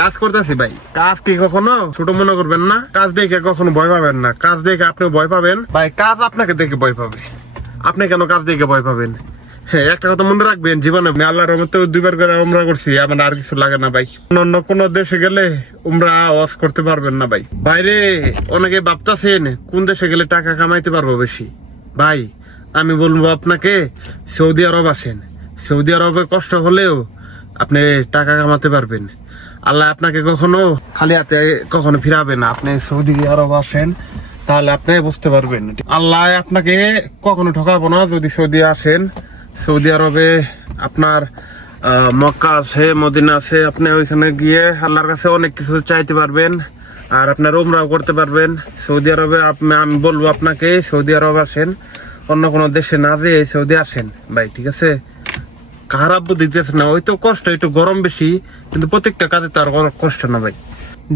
কাজ করতেছি ভাই। কাজ কি কখনো? ছোট মনে করবেন না। কাজ দেখে কখনো ভয় পাবেন না। কাজ দেখে আপনি ভয় পাবেন। ভাই, কাজ আপনাকে দেখে ভয় পাবে। আপনি কেন কাজ দেখে ভয় পাবেন? হ্যাঁ একটা কথা মনে রাখবেন, জীবনে আমি আল্লাহর রহমতে দুইবার করে উমরা করছি, আমার আর কিছু লাগে না ভাই। অন্য কোনো দেশে গেলে উমরা, ওয়াজ করতে পারবেন না ভাই। বাইরে অনেকে ভাবতাছেন, কোন দেশে গেলে টাকা কামাইতে পারব বেশি? ভাই, আমি বলব আপনাকে, সৌদি আরব আসেন। সৌদি আরবে কষ্ট হলেও আপনি টাকা কামাতে পারবেন। আল্লাহ আপনাকে কখনো খালি হাতে কখনো ফিরাবে না। আপনি সৌদি আরব আসেন, তাহলে আপনি বুঝতে পারবেন। আল্লাহ আপনাকে কখনো ঠকাবো না, যদি সৌদি আসেন। সৌদি আরবে আপনার মক্কা আছে, মদিনা আছে, আপনি ওইখানে গিয়ে আল্লাহর কাছে অনেক কিছু চাইতে পারবেন আর আপনার উমরাও করতে পারবেন। সৌদি আরবে আপনি আমি বলব আপনাকে, সৌদি আরব আসেন, অন্য কোনো দেশে না যেয়ে সৌদি আসেন। ভাই, ঠিক আছে? খারাপ দিতেছে না, ওই তো কষ্ট, একটু গরম বেশি, কিন্তু প্রত্যেকটা কাজে তো আর কোনো কষ্ট না ভাই।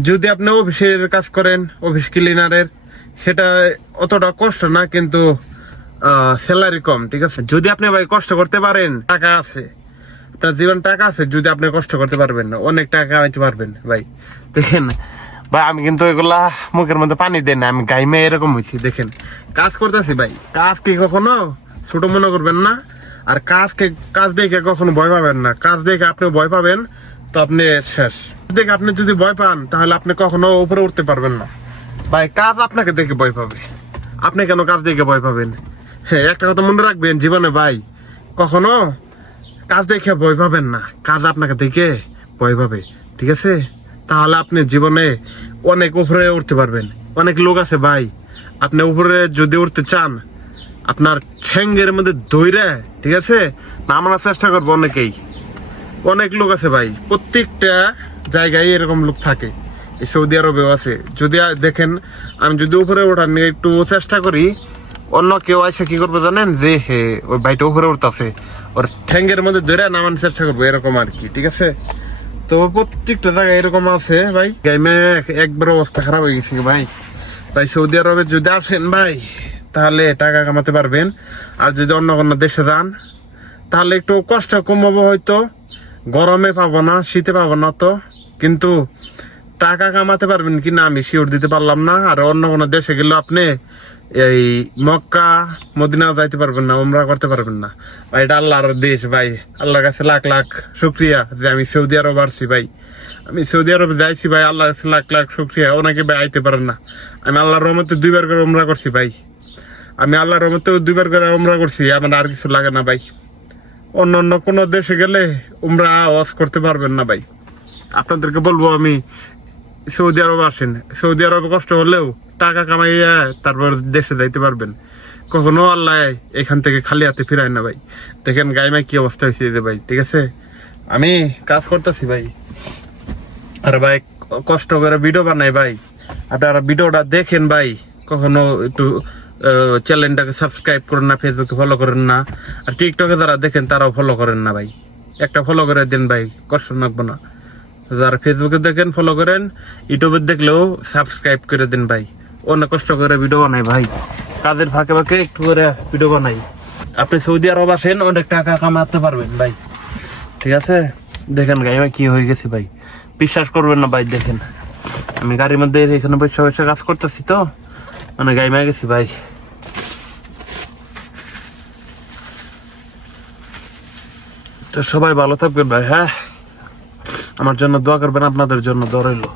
যদি আপনি অফিসের কাজ করেন, অফিস ক্লিনারের সেটা অতটা কষ্ট না, কিন্তু স্যালারি কম, ঠিক আছে? যদি আপনি ভাই কষ্ট করতে পারেন, টাকা আছে। আপনার জীবন টাকা আছে, যদি আপনি কষ্ট করতে পারবেন না, অনেক টাকা কামাইতে পারবেন ভাই। দেখেন, ভাই, আমি কিন্তু এগুলা মুখের মধ্যে পানি দেন না, আমি গাইমে এরকম হয়েছি দেখেন। কাজ করতেছি ভাই, কাজ কি কখনো? ছোট মনে করবেন না। আর কাজকে কাজ দেখে কখনো ভয় পাবেন না। কাজ দেখে আপনি ভয় পাবেন, তো আপনি শেষ। দেখে আপনি যদি ভয় পান, তাহলে আপনি কখনো উপরে উঠতে পারবেন না। ভাই, কাজ আপনাকে দেখে ভয় পাবে। আপনি কেন কাজ দেখে ভয় পাবেন? হ্যাঁ একটা কথা মনে রাখবেন জীবনে, ভাই, কখনো কাজ দেখে ভয় পাবেন না। কাজ আপনাকে দেখে ভয় পাবে, ঠিক আছে? তাহলে আপনি জীবনে অনেক উপরে উঠতে পারবেন। অনেক লোক আছে, ভাই। আপনি উপরে যদি উঠতে চান আপনার ঠ্যাঙ্গের মধ্যে দইরে, ঠিক আছে? নামানোর চেষ্টা করব অনেকেই। অনেক লোক আছে ভাই, প্রত্যেকটা জায়গায় এরকম লোক থাকে। এই সৌদি আরবেও আছে। যদি দেখেন, আমি যদি উপরে ওঠার নিয়ে একটু চেষ্টা করি, অন্য কেউ এসে কি করবে জানেন? যে হে, ওই ভাইটা উপরে উঠতেছে। ওর ঠ্যাঙ্গের মধ্যে ধরে নামানোর চেষ্টা করব, এরকম আর কি, ঠিক আছে? তো প্রত্যেকটা জায়গায় এরকম আছে ভাই। গাইমে একবার অবস্থা খারাপ হয়ে গেছে ভাই? ভাই, সৌদি আরবে যদি আসেন ভাই তাহলে টাকা কামাতে পারবেন। আর যদি অন্য কোনো দেশে যান, তাহলে একটু কষ্ট কমাবো হয়তো। গরমে পাবো না, শীতে পাবো না তো। কিন্তু টাকা কামাতে পারবেন কি না আমি শিওর দিতে পারলাম না। আর অন্য কোনো দেশে গেলে আপনি এই মক্কা মদিনা যাইতে পারবেন না, উমরা করতে পারবেন না। ভাই, এটা আল্লাহর দেশ ভাই। আল্লাহর কাছে লাখ লাখ শুক্রিয়া যে আমি সৌদি আরব আসছি ভাই। আমি সৌদি আরব যাইছি ভাই, আল্লাহর কাছে লাখ লাখ শুক্রিয়া। ওনাকে ভাই আইতে পারেন না। আমি আল্লাহর রহমতে দুইবার করে উমরা করছি ভাই। আমি আল্লাহর রহমতে দুইবার করে উমরা করছি, আমার আর কিছু লাগে না ভাই। অন্য অন্য কোনো দেশে গেলে উমরা, ওয়াজ করতে পারবেন না ভাই। আপনাদেরকে বলব আমি, সৌদি আরব আসেন। সৌদি আরবে কষ্ট হলেও টাকা কামাইয়া তারপর দেশে যাইতে পারবেন। কখনো আল্লাহ এখান থেকে খালি হাতে ফিরায় না ভাই। দেখেন গাইমাই কি অবস্থা হয়েছে ভাই, ঠিক আছে? আমি কাজ করতেছি ভাই। আর ভাই কষ্ট করে ভিডিও বানাই ভাই। আপনারা ভিডিওটা দেখেন ভাই। কখনো একটু চ্যানেলটাকে সাবস্ক্রাইব করেন না ফেসবুকে ফলো করেন না, আর টিকটকে যারা দেখেন তারাও ফলো করেন না ভাই। একটা ফলো করে দেন ভাই, কষ্ট লাগবো না। যারা ফেসবুকে দেখেন ফলো করেন ইউটিউবে দেখলেও সাবস্ক্রাইব করে দেন ভাই। অনেক কষ্ট করে ভিডিও বানাই ভাই। কাজের ফাঁকে ফাঁকে একটু করে ভিডিও বানাই। আপনি সৌদি আরব আসেন, অনেক টাকা কামাতে পারবেন ভাই। ঠিক আছে? দেখেন গাই ভাই কি হয়ে গেছে ভাই। বিশ্বাস করবেন না ভাই, দেখেন। আমি গাড়ির মধ্যে এখানে বসে বসে কাজ করতেছি তো। মানে গাই মারা গেছি, ভাই। তো সবাই ভালো থাকবেন, ভাই হ্যাঁ? আমার জন্য দোয়া করবেন, আপনাদের জন্য দৌড়াইলো